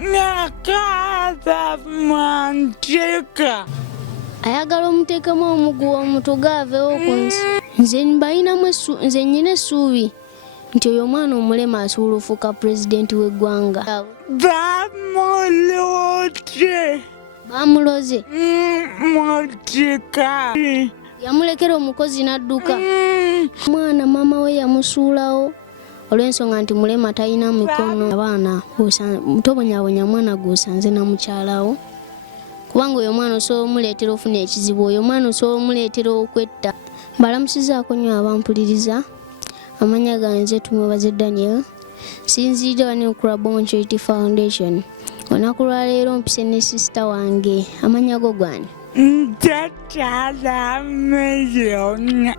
Nakaba manjeka. Ayagala omuteekemu omuguwa omutuga aveewo ku nsi. Nze nyina essuubi nti oyo omwana omulema asobola ofuuka pulezidenti w'eggwanga. Bamuloze. Mojika. Yamulekera omukozi n'adduka. Omwana maama we yamusuulawo olw'ensonga nti mulema talina mikono. Abaana tobonyaabonya mwana gw'osanze na mukyalawo. Kubanga oyo omwana osobola omuleetera ofuna ekizibu, oyo omwana osobola omuleetera okwetta. Mbalamusizaako nnyo abampuliriza. Amanya ganze tumwebaze Daniel. Sinziira wano ku Rabon Charity Foundation. Olunaku lwa leero mpise ne sisita wange. Amanya go gwani? Ntatala million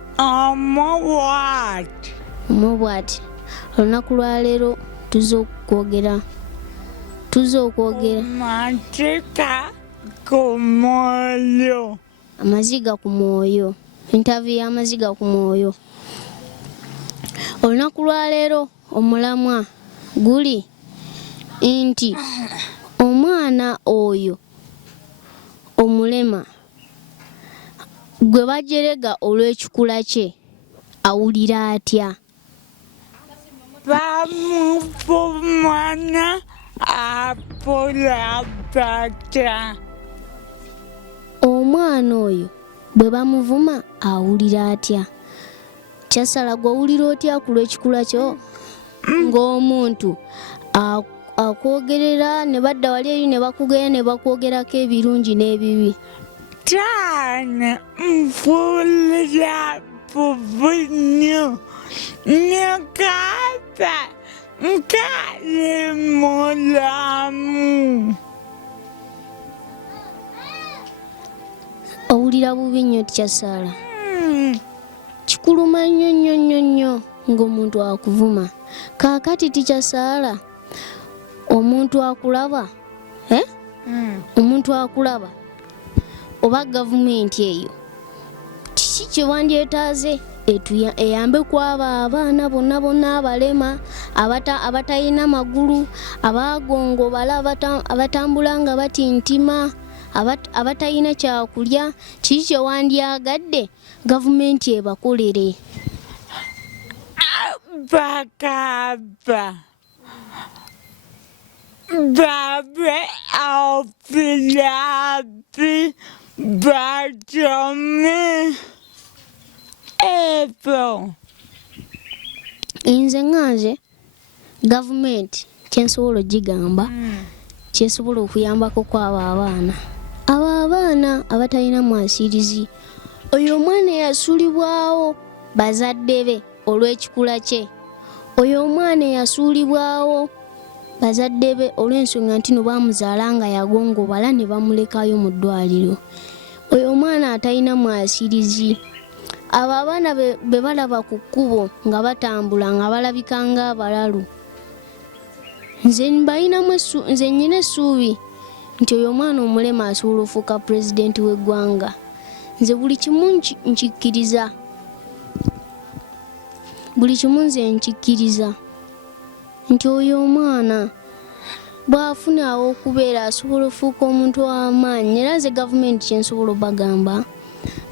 omubwati. Olunaku lwa leero tuze okwogera. Matika Kumwoyo. Amaziga Kumwoyo. Interview ya Amaziga Kumwoyo. Olunaku lwa leero omulamwa guli nti omwana oyo omulema gwe bajerega olw'ekikula kye awulira atya? Bamuvumana apola bata. Omwana oyo bwe bamuvuma awulira atya? Kyasala gwe owulira otya ku lw'ekikula kyo? Ng'omuntu akwogerera ne badda wali eri ne bakugera ne bakwogerako ebirungi n'ebibi. Tana mvulira bubunyo nekapa nkale mulamu. Owulira bubi nnyo Kyasala. Kikuluma nnyo ng'omuntu akuvuma. Kaakati Kyasala omuntu akulaba omuntu akulaba oba gavumenti eyo kiki kye wandyetaaze eyambe kwaba abaana bonna abalema abatalina magulu abagongobala abatambula nga batintima abatalina kyakulya. Kiki kye wandyagadde gavumenti ebakolere? Bakaba Babe Alpilapi Bajome Epo. Inze nganze gavumenti kyensobola ogigamba kyesobola okuyambako kwabo abaana. Abo abaana abatalina mwasirizi. Oyo omwana yasuulibwawo bazadde be olw'ekikula kye. Oyo omwana yasuulibwawo bazadde be olw'ensonga nti no bamuzaala nga yagongobala ne bamulekayo mu ddwaliro. Oyo omwana atalina mwasirizi. Abo abaana be balaba ku kkubo nga batambula nga balabika ng'abalalu. Nze nyina essuubi nti oyo omwana omulema asobola ofuuka pulezidenti w'eggwanga. Nze buli kimu nkikkiriza. Buli kimu nze nkikkiriza nti oyo omwana bw'afuna okubeera asobola ofuuka omuntu w'amaanyi. Era nze gavumenti kyensobola obagamba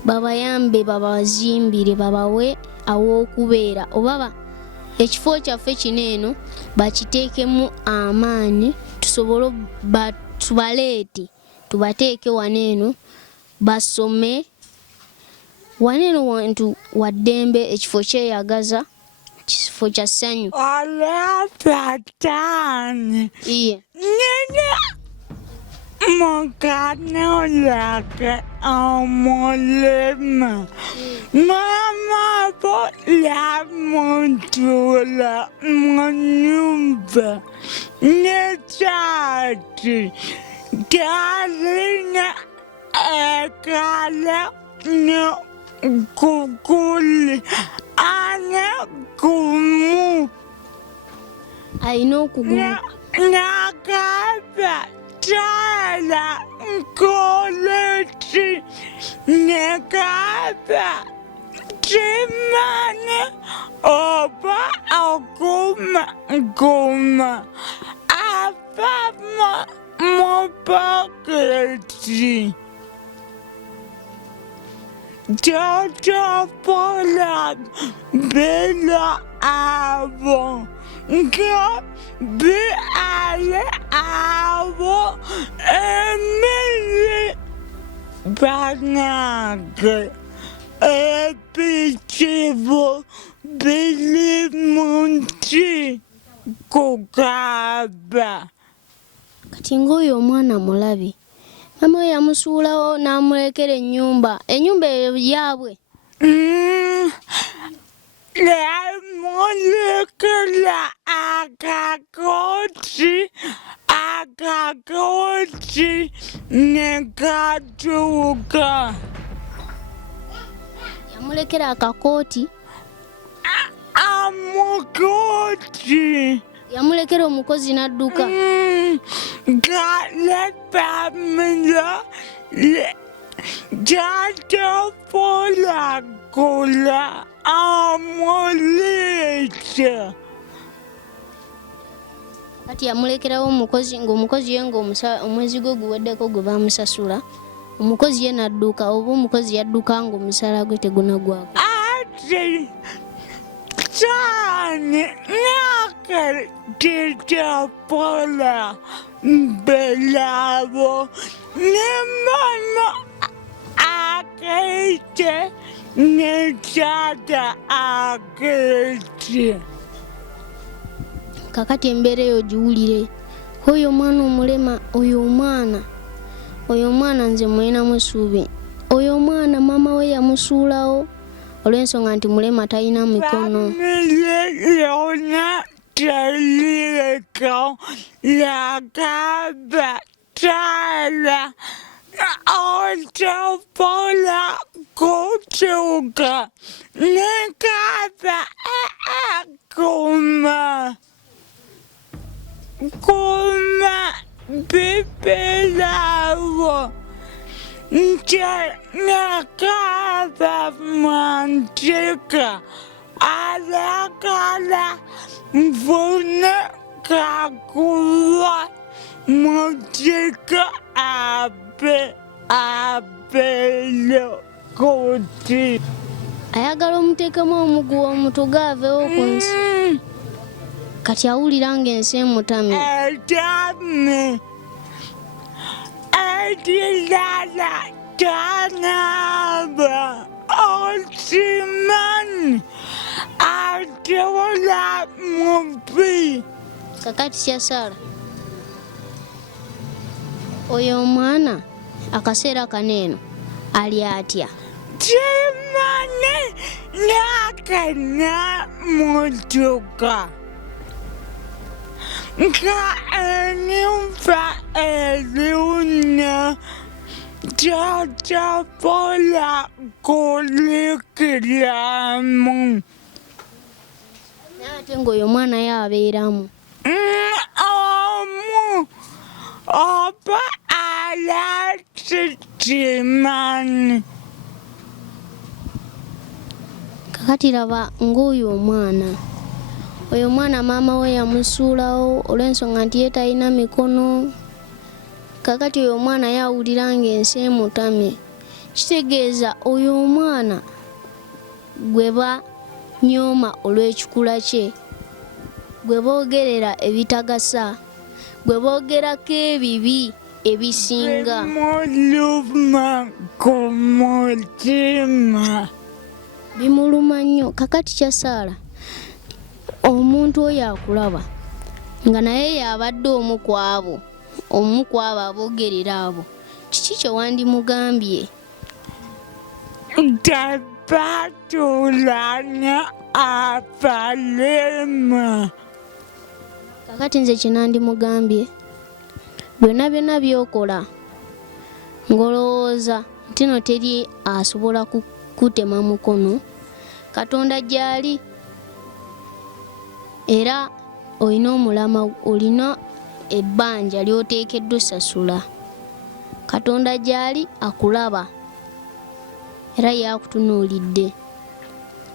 babayambe babazimbire babawe aw'okubeera oba ekifo kyaffe kino eno bakiteekemu amaanyi tusobole tubaleete tubateeke wano eno basome wano eno wantu waddembe ekifo kyeyagaza kifo kya ssanyu. Olapatani nina mukano lake omulema mama bo yamutula mu nyumba ne kyati talina ekala ne kukuli ana kumu alina okuguma nakaba tala nkoleti nekaba timana oba okuma guma mu paketi. Totopola bila abo. Nga biale abo emili banage. Epichivo bilimunti kugaba. Kati ng'oyo omwana mulabi. Mama we yamusuulawo n'amulekera ennyumba. Ennyumba eyo yaabwe. Yamulekera akakoti ne katuuka. Yamulekera akakooti. Amukooti. Yamulekera omukozi n'adduka. Galepamira jatopola kola amuleeta. Kati yamulekerawo omukozi ng'omukozi ye omwezi gwe guweddeko gwe baamusasula. Omukozi ye n'adduka oba omukozi yadduka ng'omusaala gwe tegunagwako. Ate cyane nakatitapola belabo nemana akaite netata akaite. Kakati embeera eyo giwulire. Oyo omwana omulema, oyo omwana nze mulinamu essuubi. Oyo omwana maama we yamusuulawo olw'ensonga nti mulema talina mikono. Famire yonna teriko yagaba tala otopola kutuuka nekaba kuma bibelawo nakaba mantika alakala mvune kakuwa mutika abelo kuti. Ayagala omuteekemu omuguwa omutuga aveewo ku nsi. Kati awulira ng'ensi emutamye. Etame etilala tanaba otimani atola mubi. Kakati kyasaala. Oyo omwana akaseera kaneeno ali atya? Timane nakana mutuka. Nga enimfa eliuna tatapola kulikiramu. Ate ng'oyo omwana ye abeeramu. Oba alatitimani. Kakati laba ng'oyo omwana. Oyo omwana maama we yamusuulawo olw'ensonga nti ye talina mikono. Kakati oyo omwana ye awulira ng'ensi emutamye. Kitegeeza oyo omwana gwe banyooma olw'ekikula kye, gwe boogerera ebitagasa, gwe boogerako ebibi ebisinga. Bimuluma ku mutima. Bimuluma nnyo. Kakati kyasaala omuntu oyo akulaba nga naye yabadde omu ku abo aboogerera abo, kiki kye wandimugambye? Tapatulana abalema. Kakati nze kye nandimugambye, byonna by'okola ng'olowooza nti no teri asobola kutema mukono, Katonda gy'ali era olina omulama, olina ebbanja ly'oteekeddwa osasula. Katonda gy'ali akulaba era yakutunuulidde.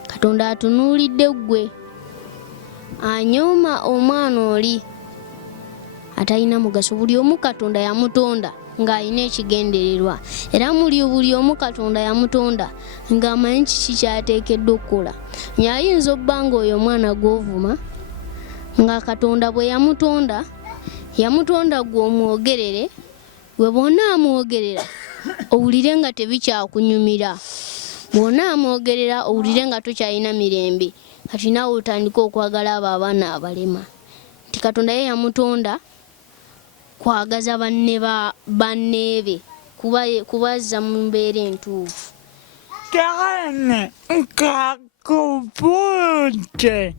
Katonda atunuulidde ggwe. Anyooma omwana oli, atalina mugaso. Buli omu Katonda yamutonda ng'alina ekigendererwa, era buli omu Katonda yamutonda ng'amanyi kiki ky'ateekeddwa okukola. Ayinza obba ng'oyo omwana gw'ovuma nga Katonda bwe yamutonda gwe omwogerere, gwe bw'ona amwogerera owulire nga tebikyakunyumira, bw'ona amwogerera owulire nga tokyalina mirembe. Kati naawe otandika okwagala abo abaana abalema. Nti Katonda ye yamutonda kwagaza banneebe kubazza mu mbeera entuufu. Kane kakubuuze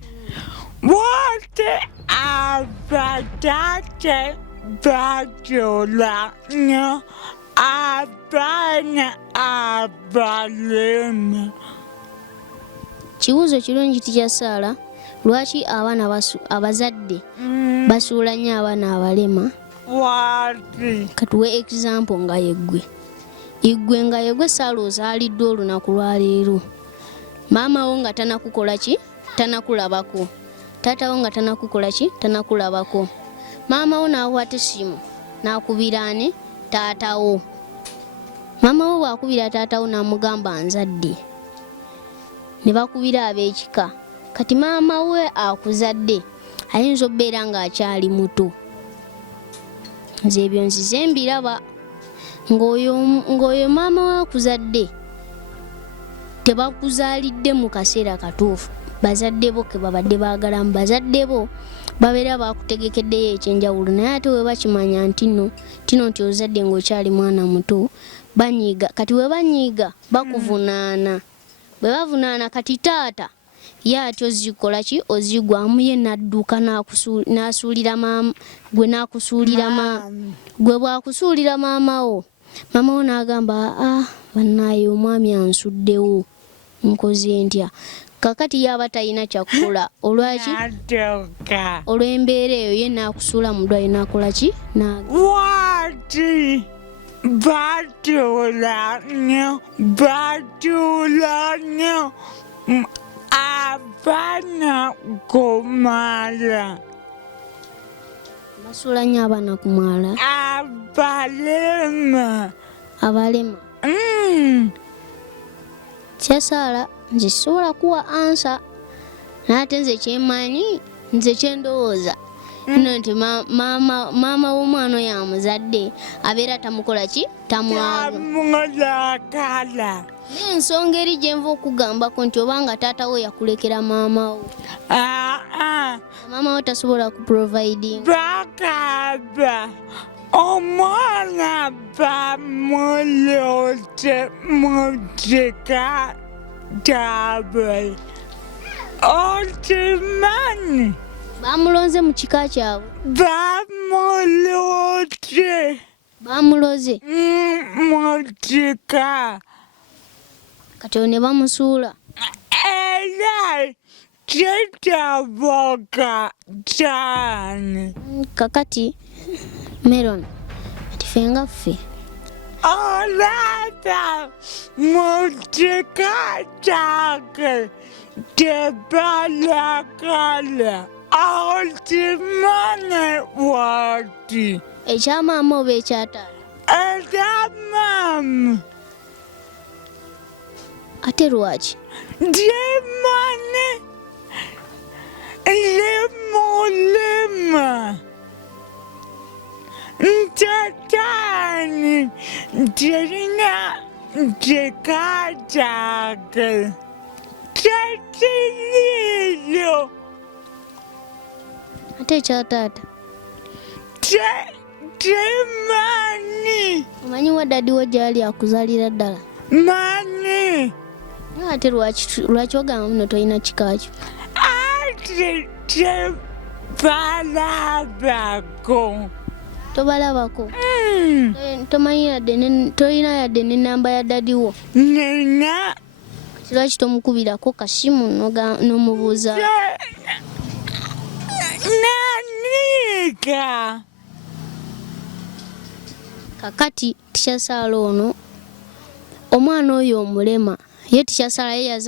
bw'oti abatate bajula nnyo abaana abalema? Kibuuzo kirungi tikya Saala. Lwaki abaana abazadde basuula nnyo abaana abalema? Katuwe example nga yeggwe nga yeggwe Saala ozaalidde olunaku lwaleero, maama wo nga tanakukola ki? Tanakulabako. Taata wo nga tanakukola ki? Tanakulabako. Maama wo n'akwata essimu n'akubira ani? Taata wo. Maama wo bw'akubira taata wo n'amugamba nzadde, ne bakubira ab'ekika. Kati maama we akuzadde ayinza obbeera ng'akyali muto. Nze ebyo nzize mbiraba. Ng'oyo maama we akuzadde tebakuzaalidde mu kaseera katuufu. Bazadde bo ke babadde baagalamu, bazadde bo babeera bakutegekeddeyo ekyenjawulo, naye ate we bakimanya nti tino nti ozadde ng'okyali mwana muto, banyiiga. Kati we banyiiga bakuvunaana. Bwe bavunaana kati taata ye ati ozikola ki? Ozigwamu, ye n'adduka n'asuulira maama gwe, n'akusuulira gwe. Bw'akusuulira maama wo n'agamba bannaaye omwami ansuddewo, nkoze ntya? Kakati yaba talina kyakukola. Olwaki? Olw'embeera eyo ye n'akusuula mu ddwaliro n'akola ki? Wati batuula nnyo abaana kumala. Basuula nnyo abaana kumala? Abalema. Kyasaala nze sisobola kuwa ansa, n'ate nze kyemmanyi, nze kyendowooza nti maama w'omwana oyo amuzadde abeera tamukola ki? Tamwagala. Ensonga eri gye nva okugambako nti obanga taata we yakulekera maama wo, maama wo tasobola kuproviding. Bakaba omwana bamuloote mu kika kyabwe, okimanyi? Bamulonze mu kika kyabwe? Bamuloze mu kika. Kati ne bamusuula. Era kitaboka cyane. Kakati Meron, ati ffe nga ffe olaba mu kika kyake tebalagala, okimanyi wati? Ekyamaama oba ekyataata? Ekyamaama. Ate lwaki? Dimani limulima ntatani terina kika kyake kyekiriyo. Ate ekyataata? Temani. Omanyi wa dadi wo gyali akuzaalira ddala? Mani. Ate lwaki ogamba muno tolina kikakyo? Ate tebalabako. Tobalabako? Tolina yadde n'ennamba ya dadi wo? Nina. Lwaki tomukubirako kasimu n'omubuuza? Naniika. Kakati Tikyasaala ono omwana oyo omulema, ye Tikyasaala ye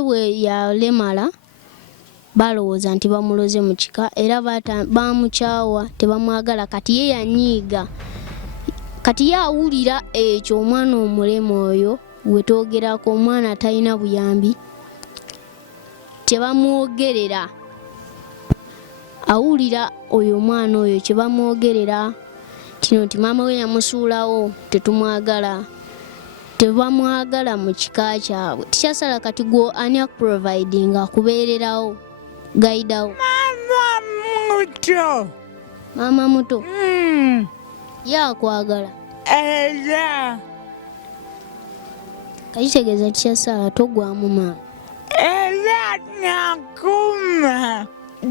bwe yalemala balowooza nti bamuloze mu kika era bamukyawa tebamwagala kati ye yanyiiga kati ye awulira ekyo omwana omulemu oyo wetwogerako omwana talina buyambi tebamwogerera awulira oyo omwana oyo kye bamwogerera kino nti maama we yamusuulawo tetumwagala tebamwagala mu kika kyabwe tikyasala kati gwe ani akuprovidinga akubeererawo gaidawo maama muto ye akwagala era kakitegeeza tikyasala togwamu maama era nakuma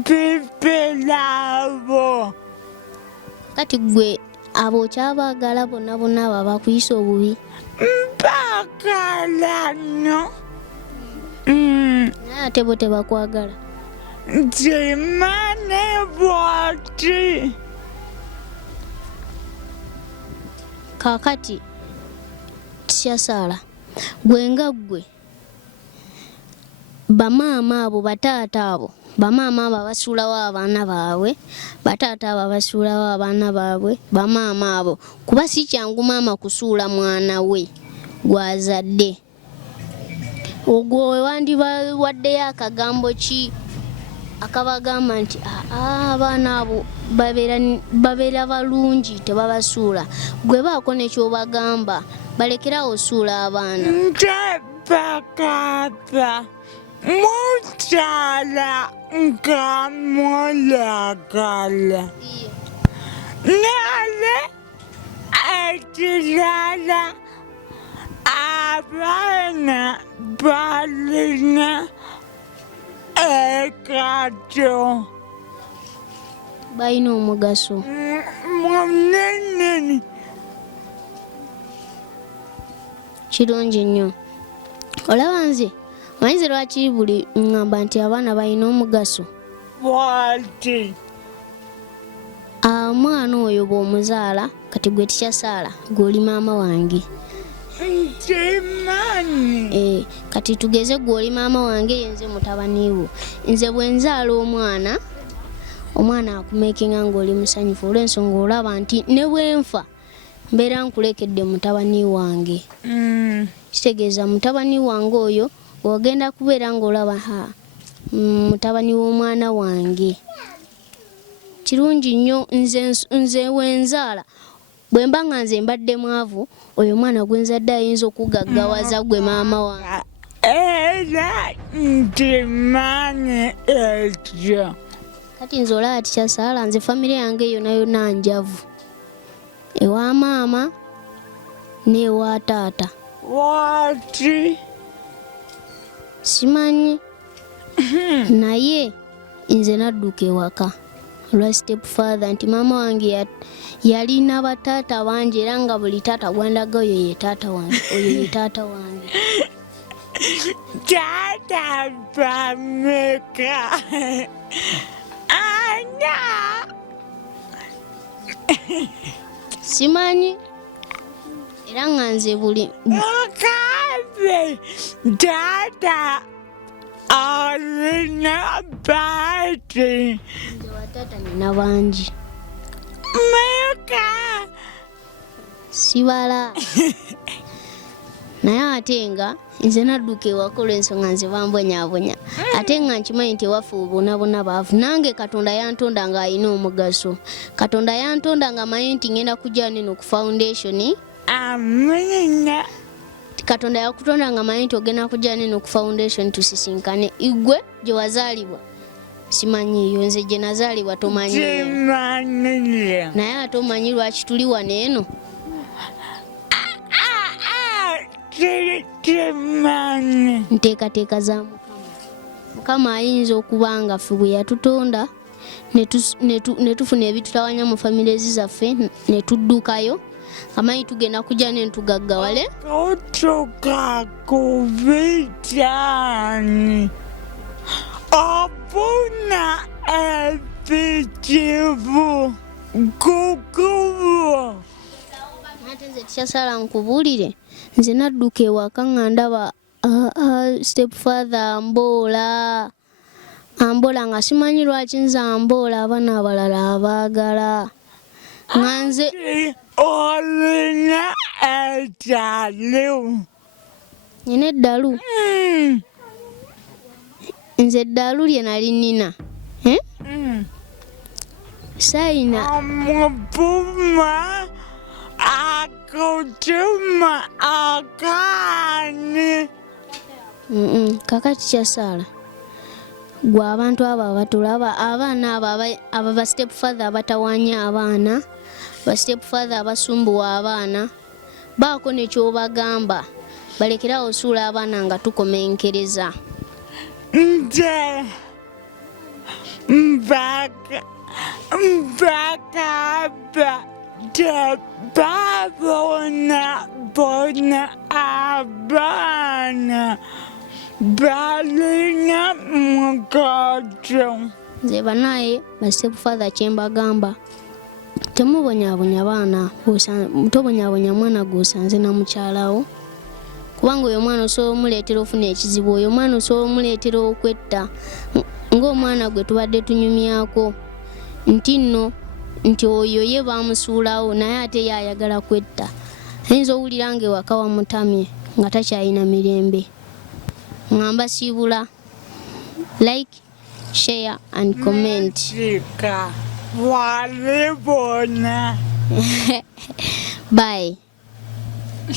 bibirabo kati gwe abo kyabaagala bonna bonna abo abakuyisa obubi mbagala nnyo naye ate bo tebakwagala kimane bwati kaakati tikyasaala gwe nga gwe bamaama abo bataata abo bamaama abo abasuulawo abaana baabwe bataata abo abasuulawo abaana baabwe bamaama abo kuba si kyangu maama kusuula mwana we gwazadde ogwo wewandibawaddeyo akagambo ki akabagamba nti abaana abo babeera balungi tebabasuula gwe baako nekyobagamba balekerawo osuula abaana ntebakapa mukyala nga mulagala nale ekirala abaana balina ekato balina omugaso munene kirungi nnyo olaba nze omanyize lwaki buli ŋŋamba nti abaana balina omugaso bwati omwana oyo bw'omuzaala kati gwe tikyasaala gw'oli maama wange ntimani kati tugeze gw'oli maama wange yenze mutabani wo nze bwe nzaala omwana akumekinga ng'oli musanyufu olw'ensonga olaba nti ne bwenfa mbeera nkulekedde mutabani wange kitegeeza mutabani wange oyo ogenda kubeera ng'olaba mutabani w'omwana wange kirungi nnyo nze wenzaala bwe mba nga nze mbadde mwavu oyo mwana gwe nzadde ayinza okugaggawaza gwe maama wange era ntimanye ekyo kati nze olaba tikyasaala nze famire yange yonna yonna njavu ewa maama n'ewa taata wati simanyi naye nze nadduka ewaka olwa step father nti maama wange yalina bataata bangi era nga buli taata gwandaga oyo ye taata wange oyo ye taata wange taata bameka ana simanyi era nga nze buli okabe taata alina bati nze wataata nina bangi meka sibala naye ate nga nze nadduka ewaka olw'ensonga nze bambonyabonya ate nga nkimanyi nti ewaffe bonna baavu nange katonda yantonda nga alina omugaso katonda yantonda nga manyi nti ngenda kujja neno ku foundation amina katonda yakutonda nga manyi nti ogenda kujja neno ku foundation tusisinkane igwe gye wazaalibwa simanyiyo nze gye nazaalibwa tomanyiyo timanyire naye ate omanyi lwaki tuli wano eno timanyi nteekateeka za mukama ayinza okuba nga ffe bwe yatutonda ne tufuna ebitutawanya mu famires zaffe ne tuddukayo amanyi tugenda kujja nentugaggawale otuka kubitani obuna ebizibu kukubo ate nze tikyasala nkubuulire nze nadduka ewaka nga ndaba step father mboola ambola nga simanyi lwaki nze ambola abaana abalala abaagala nga nze olina eddalu. nina eddalu nze eddalu lye nali nina sayina omupuma akutuma akaani. kakati kyasaala gwe abantu abo abatula abaana abo ba step father abatawanya abaana ba step father abasumbuwa abaana baako nekyobagamba balekerawo osuula abaana nga tukomenkereza. Nze mbagamba tebabona abaana balina mugaso. nze banaye ba step father kyembagamba temubonyabonya baana, tobonyabonya mwana gwosanze na mukyalawo, kubanga oyo omwana osobola omuleetera ofuna ekizibu, oyo omwana osobola omuleetera okwetta ng'omwana gwe tubadde tunyumyako nti oyo ye bamusuulawo naye ate ye ayagala kwetta. Ayinza owulira nga ewaka wamutamye nga takyalina mirembe. Ngamba siibula like, share and comment. Walibona. Bye.